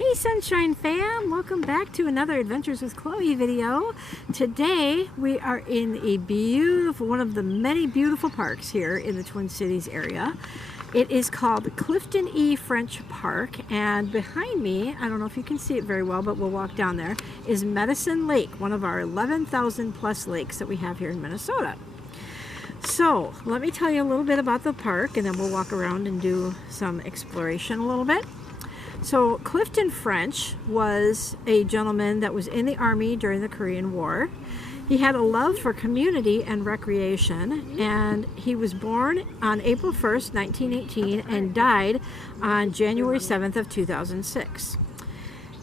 Hey Sunshine Fam, welcome back to another Adventures with Chloe video. Today we are in a beautiful, one of the many beautiful parks here in the Twin Cities area. It is called Clifton E French Park, and behind me, I don't know if you can see it very well, but we'll walk down there, is Medicine Lake, one of our 11,000 plus lakes that we have here in Minnesota. So let me tell you a little bit about the park, and then we'll walk around and do some exploration a little bit. So Clifton French was a gentleman that was in the Army during the Korean War. He had a love for community and recreation, and he was born on April 1st, 1918, and died on January 7th of 2006.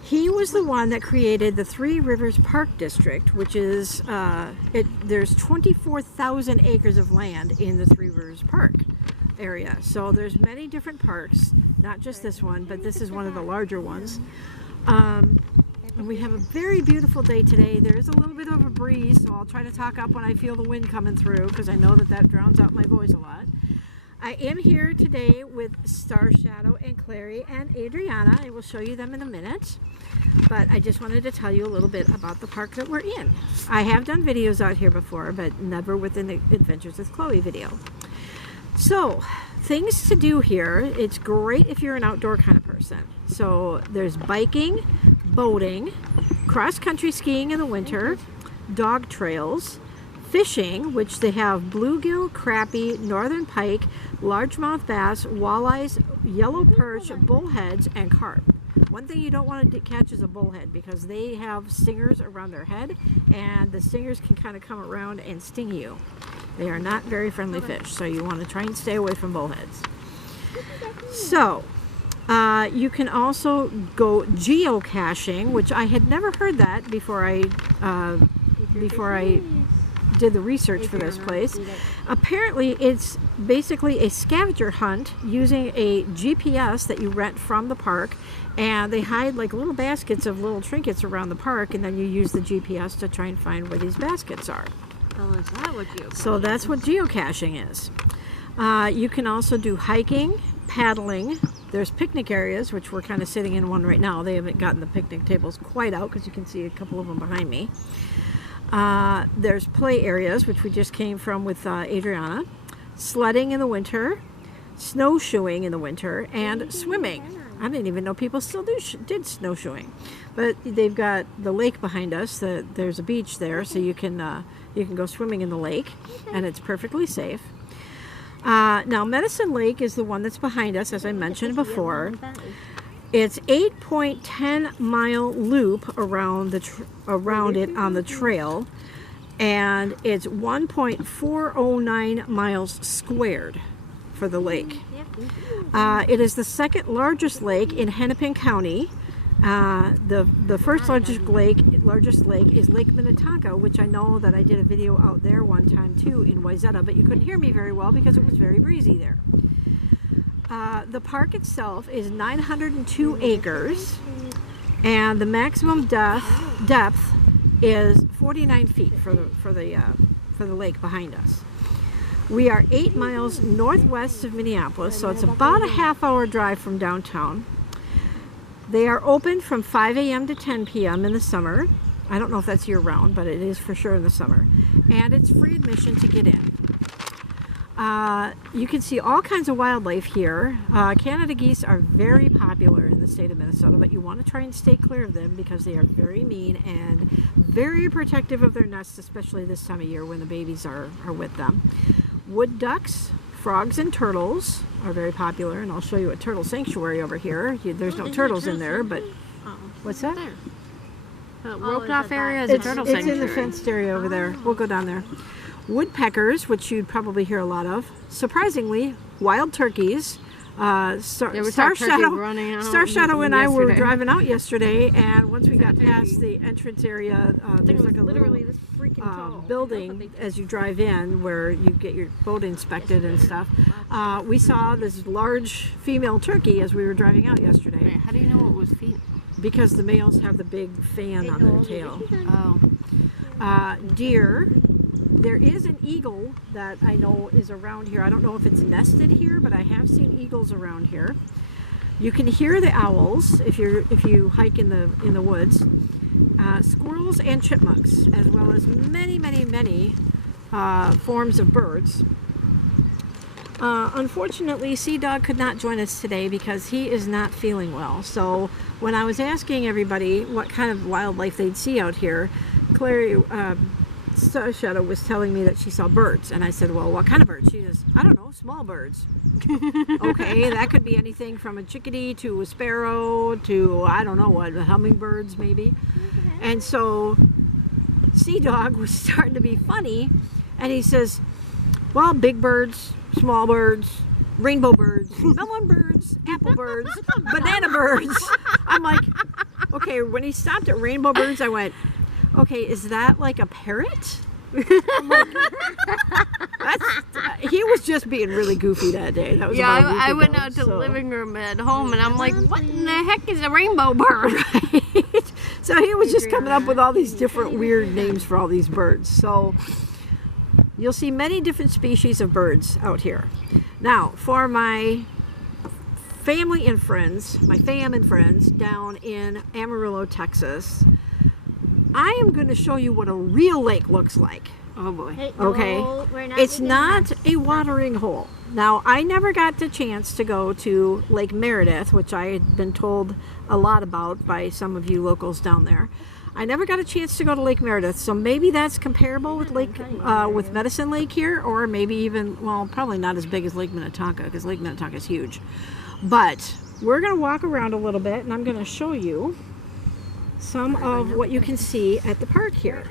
He was the one that created the Three Rivers Park District, which is, there's 24,000 acres of land in the Three Rivers Park area. So there's many different parks, not just this one, but this is one of the larger ones. And we have a very beautiful day today. There is a little bit of a breeze, so I'll try to talk up when I feel the wind coming through, because I know that that drowns out my voice a lot. I am here today with Star Shadow and Clary and Adriana. I will show you them in a minute, but I just wanted to tell you a little bit about the park that we're in. I have done videos out here before, but never within the Adventures with Chloe video. So, things to do here. It's great if you're an outdoor kind of person. So there's biking, boating, cross-country skiing in the winter, dog trails, fishing, which they have bluegill, crappie, northern pike, largemouth bass, walleyes, yellow perch, bullheads, and carp. One thing you don't want to catch is a bullhead, because they have stingers around their head, and the stingers can kind of come around and sting you. They are not very friendly fish, so you want to try and stay away from bullheads. So, you can also go geocaching, which I had never heard that before I did the research for this place. Apparently, it's basically a scavenger hunt using a GPS that you rent from the park, and they hide like little baskets of little trinkets around the park, and then you use the GPS to try and find where these baskets are. Oh, is that what geocaching is? So that's what geocaching is. You can also do hiking, paddling. There's picnic areas, which we're kind of sitting in one right now. They haven't gotten the picnic tables quite out, because you can see a couple of them behind me. There's play areas, which we just came from with Adriana. Sledding in the winter, snowshoeing in the winter, and swimming. I didn't even know people still did snowshoeing. But they've got the lake behind us. There's a beach there, so you can go swimming in the lake, and it's perfectly safe. Now, Medicine Lake is the one that's behind us, as I mentioned before. It's 8.10 mile loop around it on the trail, and it's 1.409 miles squared for the lake. It is the second largest lake in Hennepin County. The first largest lake is Lake Minnetonka, which I know that I did a video out there one time too in Wayzata, but you couldn't hear me very well because it was very breezy there. The park itself is 902 acres, and the maximum depth is 49 feet for the lake behind us. We are 8 miles northwest of Minneapolis, so it's about a half-hour drive from downtown. They are open from 5 a.m. to 10 p.m. in the summer. I don't know if that's year-round, but it is for sure in the summer. And it's free admission to get in. You can see all kinds of wildlife here. Canada geese are very popular in the state of Minnesota, but you want to try and stay clear of them, because they are very mean and very protective of their nests, especially this time of year when the babies are with them. Wood ducks, frogs, and turtles are very popular, and I'll show you a turtle sanctuary over here. There's no turtles in there, but what's that? The roped off area is a turtle sanctuary. It's in the fenced area over there. We'll go down there. Woodpeckers, which you'd probably hear a lot of. Surprisingly, wild turkeys. Star Shadow and I were driving out yesterday, and once we got past the entrance area, there's like a little building as you drive in where you get your boat inspected and stuff. We saw this large female turkey as we were driving out yesterday. Wait, how do you know it was female? Because the males have the big fan on their tail. Oh. Deer. There is an eagle that I know is around here. I don't know if it's nested here, but I have seen eagles around here. You can hear the owls if you hike in the woods, squirrels and chipmunks, as well as many forms of birds. Unfortunately, C-Dawg could not join us today because he is not feeling well. So when I was asking everybody what kind of wildlife they'd see out here, Clary Star Shadow was telling me that she saw birds, and I said, well, what kind of birds? She says, I don't know, small birds. Okay, that could be anything from a chickadee to a sparrow to, I don't know what, hummingbirds maybe. And so C-Dawg was starting to be funny, and he says, well, big birds, small birds, rainbow birds, melon birds, apple birds, banana birds. I'm like, okay, when he stopped at rainbow birds, I went, okay, is that like a parrot? I'm like, he was just being really goofy that day. That was about a week I ago, went out to the living room at home, and I'm like, what in the heck is a rainbow bird? Right? So he was just coming up with all these different weird names for all these birds. So you'll see many different species of birds out here. Now, for my family and friends, my fam and friends down in Amarillo, Texas, I am going to show you what a real lake looks like. Oh boy. Hey, Okay, no, we're not it's looking not at a watering hole. Now, I never got the chance to go to Lake Meredith, which I had been told a lot about by some of you locals down there. I never got a chance to go to Lake Meredith, so maybe that's comparable with with Medicine Lake here, or maybe even, well, probably not as big as Lake Minnetonka, because Lake Minnetonka is huge. But we're going to walk around a little bit, and I'm going to show you some of what you can see at the park here.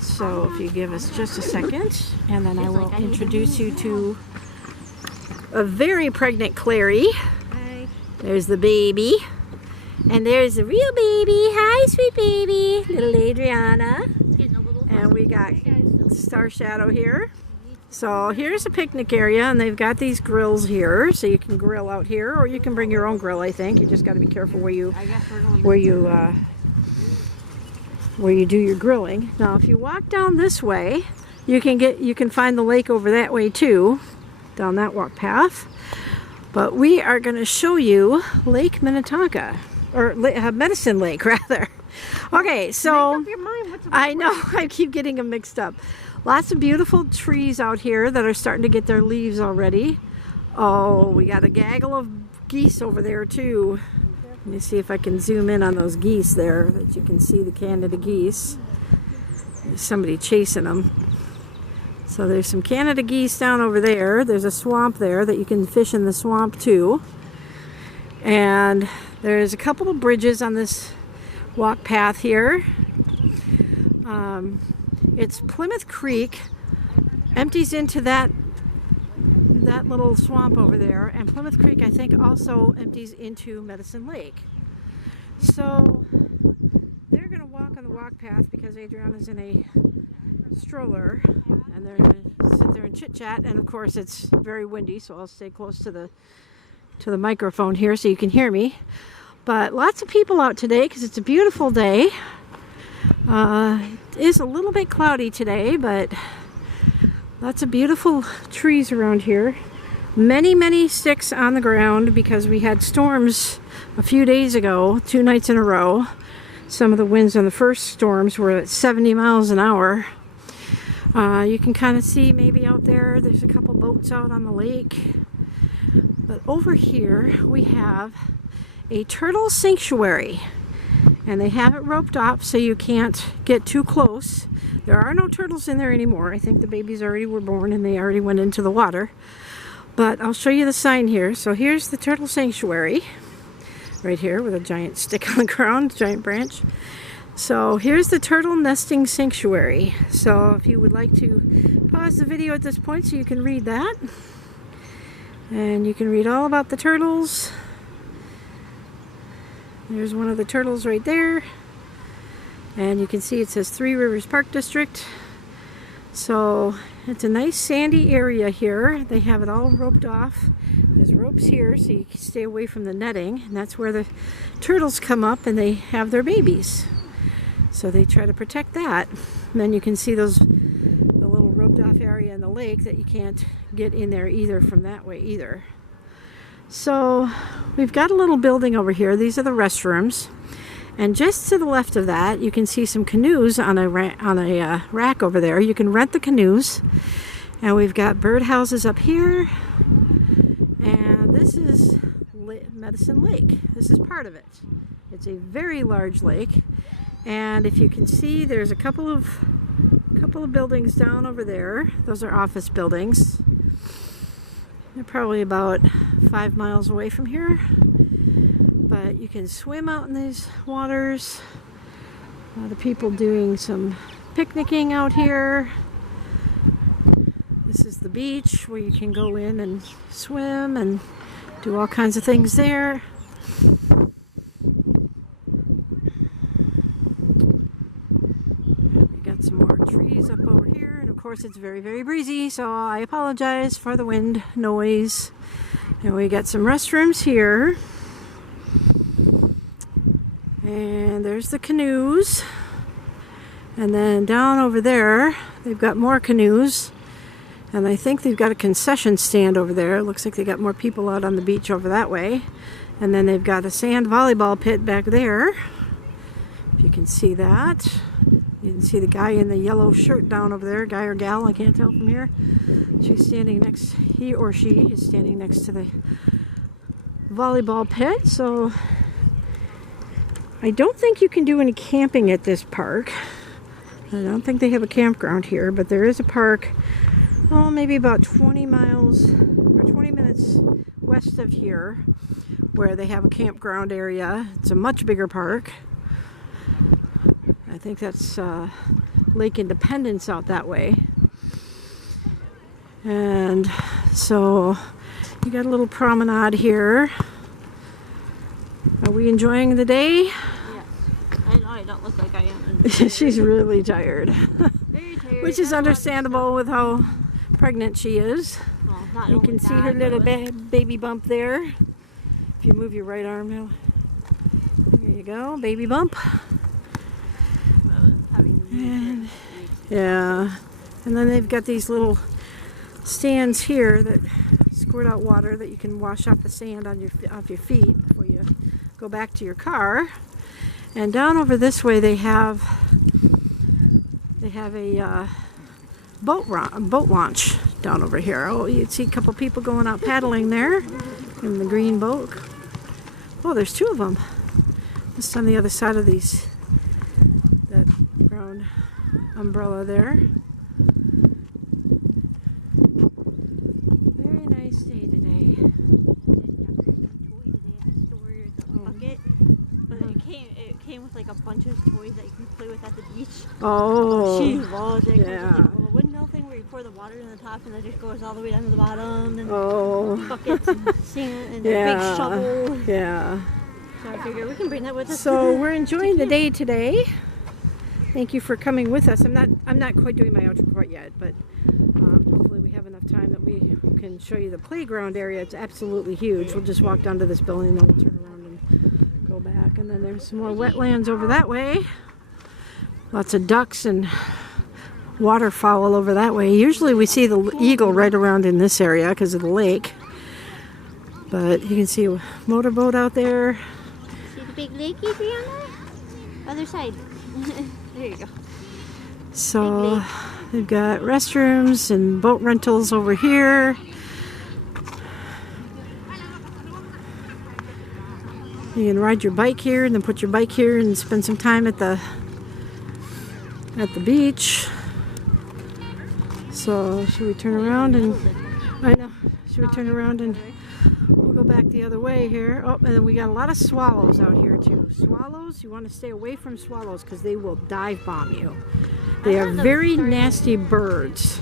So if you give us just a second, and then I will introduce you to a very pregnant Clary. Hi. There's the baby. And there's the real baby. Hi, sweet baby. Little Adriana. Getting a little And we got Star Shadow here. So here's a picnic area, and they've got these grills here, so you can grill out here, or you can bring your own grill. I think you just got to be careful where you do your grilling. Now, if you walk down this way, you can find the lake over that way too, down that walk path. But we are going to show you Lake Minnetonka, or Medicine Lake rather. Okay, so Make up your mind. What's I know I keep getting them mixed up. Lots of beautiful trees out here that are starting to get their leaves already. Oh, we got a gaggle of geese over there too. Let me see if I can zoom in on those geese there, that you can see the Canada geese. There's somebody chasing them. So there's some Canada geese down over there. There's a swamp there that you can fish in the swamp too. And there's a couple of bridges on this walk path here. It's Plymouth Creek, empties into that little swamp over there, and Plymouth Creek, I think, also empties into Medicine Lake. So they're going to walk on the walk path because Adriana's in a stroller, and they're going to sit there and chit chat. And of course, it's very windy, so I'll stay close to the microphone here so you can hear me. But lots of people out today because it's a beautiful day. It is a little bit cloudy today, but lots of beautiful trees around here. Many sticks on the ground because we had storms a few days ago, 2 nights in a row. Some of the winds on the first storms were at 70 miles an hour. You can kind of see maybe out there's a couple boats out on the lake. But over here we have a turtle sanctuary. And they have it roped off so you can't get too close. There are no turtles in there anymore. I think the babies already were born and they already went into the water. But I'll show you the sign here. So here's the turtle sanctuary. Right here with a giant stick on the ground, giant branch. So here's the turtle nesting sanctuary. So if you would like to pause the video at this point so you can read that. And you can read all about the turtles. There's one of the turtles right there. And you can see it says Three Rivers Park District. So it's a nice sandy area here. They have it all roped off. There's ropes here so you can stay away from the netting. And that's where the turtles come up and they have their babies. So they try to protect that. And then you can see the little roped off area in the lake that you can't get in there either from that way either. So we've got a little building over here. These are the restrooms. And just to the left of that, you can see some canoes on a rack over there. You can rent the canoes. And we've got birdhouses up here. And this is Medicine Lake. This is part of it. It's a very large lake. And if you can see, there's a couple of buildings down over there. Those are office buildings. They're probably about 5 miles away from here. But you can swim out in these waters. A lot of people doing some picnicking out here. This is the beach where you can go in and swim and do all kinds of things there. We got some more trees up over here, and of course it's very, very breezy, so I apologize for the wind noise. And we got some restrooms here. And there's the canoes. And then down over there, they've got more canoes. And I think they've got a concession stand over there. It looks like they got more people out on the beach over that way. And then they've got a sand volleyball pit back there. If you can see that. You can see the guy in the yellow shirt down over there. Guy or gal, I can't tell from here. She's standing next, he or she is standing next to the volleyball pit. So I don't think you can do any camping at this park. I don't think they have a campground here, but there is a park, oh, maybe about 20 miles or 20 minutes west of here, where they have a campground area. It's a much bigger park. I think that's Lake Independence out that way. And so you got a little promenade here. Are we enjoying the day? Yes. I know I don't look like I am. She's really tired. Very tired. Which is understandable with how pregnant she is. Well, You can see her little baby bump there. If you move your right arm now. There you go, baby bump. And, yeah. And then they've got these little stands here that squirt out water that you can wash off the sand on off your feet before you go back to your car. And down over this way they have a boat launch down over here. Oh, you'd see a couple people going out paddling there in the green boat. Oh, there's two of them. Just on the other side of that brown umbrella there. Very nice day today. It came with like a bunch of toys that you can play with at the beach. Oh, She loves it. yeah. Like a little windmill thing where you pour the water in the top and it just goes all the way down to the bottom. And buckets and sand and a big shovel. Yeah. So I figure we can bring that with us. So we're enjoying the day today. Thank you for coming with us. I'm not quite doing my outro quite yet, but hopefully we have enough time that we can show you the playground area. It's absolutely huge. We'll just walk down to this building and then we'll turn around and go back. And then there's some more wetlands over that way. Lots of ducks and waterfowl over that way. Usually we see the eagle right around in this area because of the lake. But you can see a motorboat out there. See the big lake on there? Other side. There you go. So they've got restrooms and boat rentals over here. You can ride your bike here and then put your bike here and spend some time at the beach. So should we turn around and should we turn around and we'll go back the other way here. Oh, and then we got a lot of swallows out here too. Swallows, you want to stay away from swallows because they will dive bomb you. They are very nasty birds.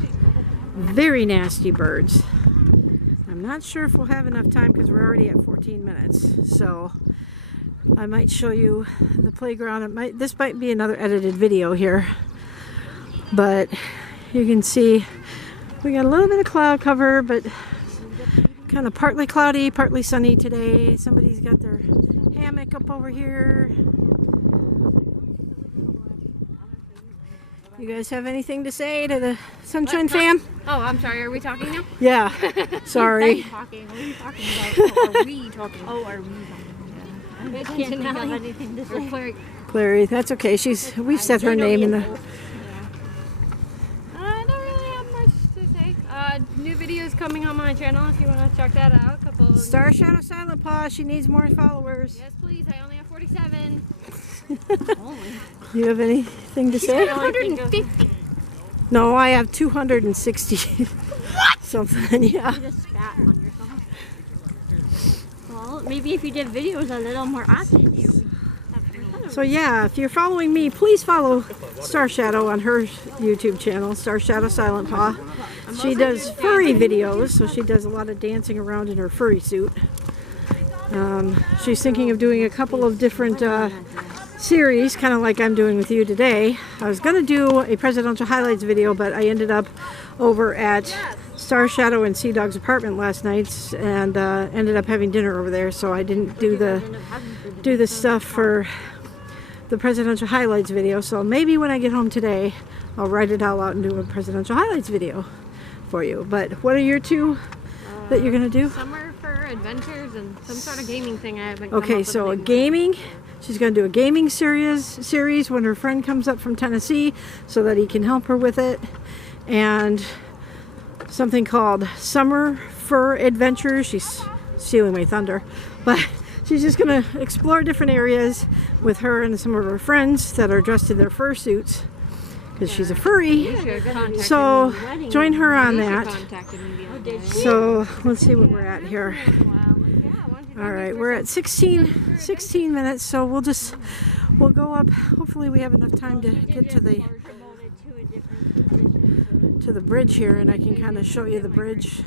Very nasty birds. I'm not sure if we'll have enough time because we're already at 14 minutes. So I might show you the playground. This might be another edited video here. But you can see we got a little bit of cloud cover, but kind of partly cloudy, partly sunny today. Somebody's got their hammock up over here. You guys have anything to say to the Sunshine fam? Oh, I'm sorry. Are we talking now? Yeah. Sorry. Talking. What are you talking about? Oh, are we talking? Oh, are we talking? Yeah. I can't think of anything to say. Claire. Clary, that's okay. We've said her name in the. I don't really have much to say. New videos coming on my channel if you want to check that out. Star Shadow Silent Paw. She needs more followers. Yes, please. I only have 47. You have anything to say? 150. No, I have 260. What? Something, yeah. You just spat on yourself. Well, maybe if you did videos a little more often, you would have followers. So yeah, if you're following me, please follow Star Shadow on her YouTube channel, Star Shadow Silent Paw. She does furry videos, so she does a lot of dancing around in her furry suit. She's thinking of doing a couple of different series, kind of like I'm doing with you today. I was going to do a presidential highlights video, but I ended up over at Star Shadow and C-Dawg's apartment last night and ended up having dinner over there, so I didn't do the stuff for the presidential highlights video. So maybe when I get home today, I'll write it all out and do a presidential highlights video for you. But what are your two that you're going to do? Summer for adventures and some sort of gaming thing I haven't come up Okay, with so a name. gaming. She's going to do a gaming series when her friend comes up from Tennessee so that he can help her with it. And something called Summer Fur Adventures. She's stealing my thunder. But she's just going to explore different areas with her and some of her friends that are dressed in their fur suits. Because she's a furry. So join her on that. So let's see what we're at here. All right, we're at 16 minutes, so we'll go up. Hopefully we have enough time to get to the bridge here, and I can kind of show you the bridge.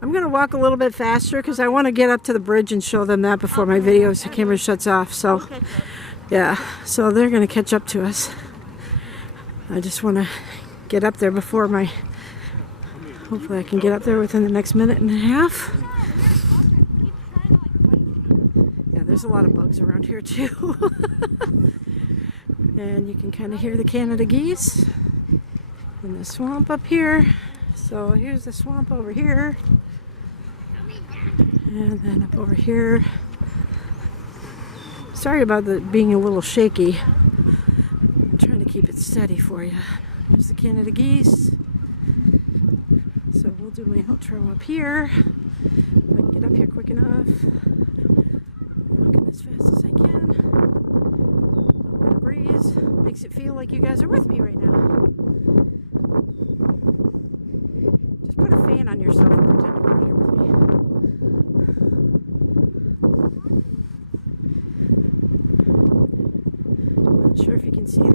I'm going to walk a little bit faster because I want to get up to the bridge and show them that before my camera shuts off. So yeah, so they're going to catch up to us. I just want to get up there before hopefully I can get up there within the next minute and a half. There's a lot of bugs around here too. And you can kind of hear the Canada geese in the swamp up here. So here's the swamp over here. And then up over here. Sorry about being a little shaky. I'm trying to keep it steady for you. There's the Canada geese. So we'll do my outro up here. If I can get up here quick enough. As fast as I can. A bit of breeze makes it feel like you guys are with me right now. Just put a fan on yourself and pretend you're here with me. I'm not sure if you can see the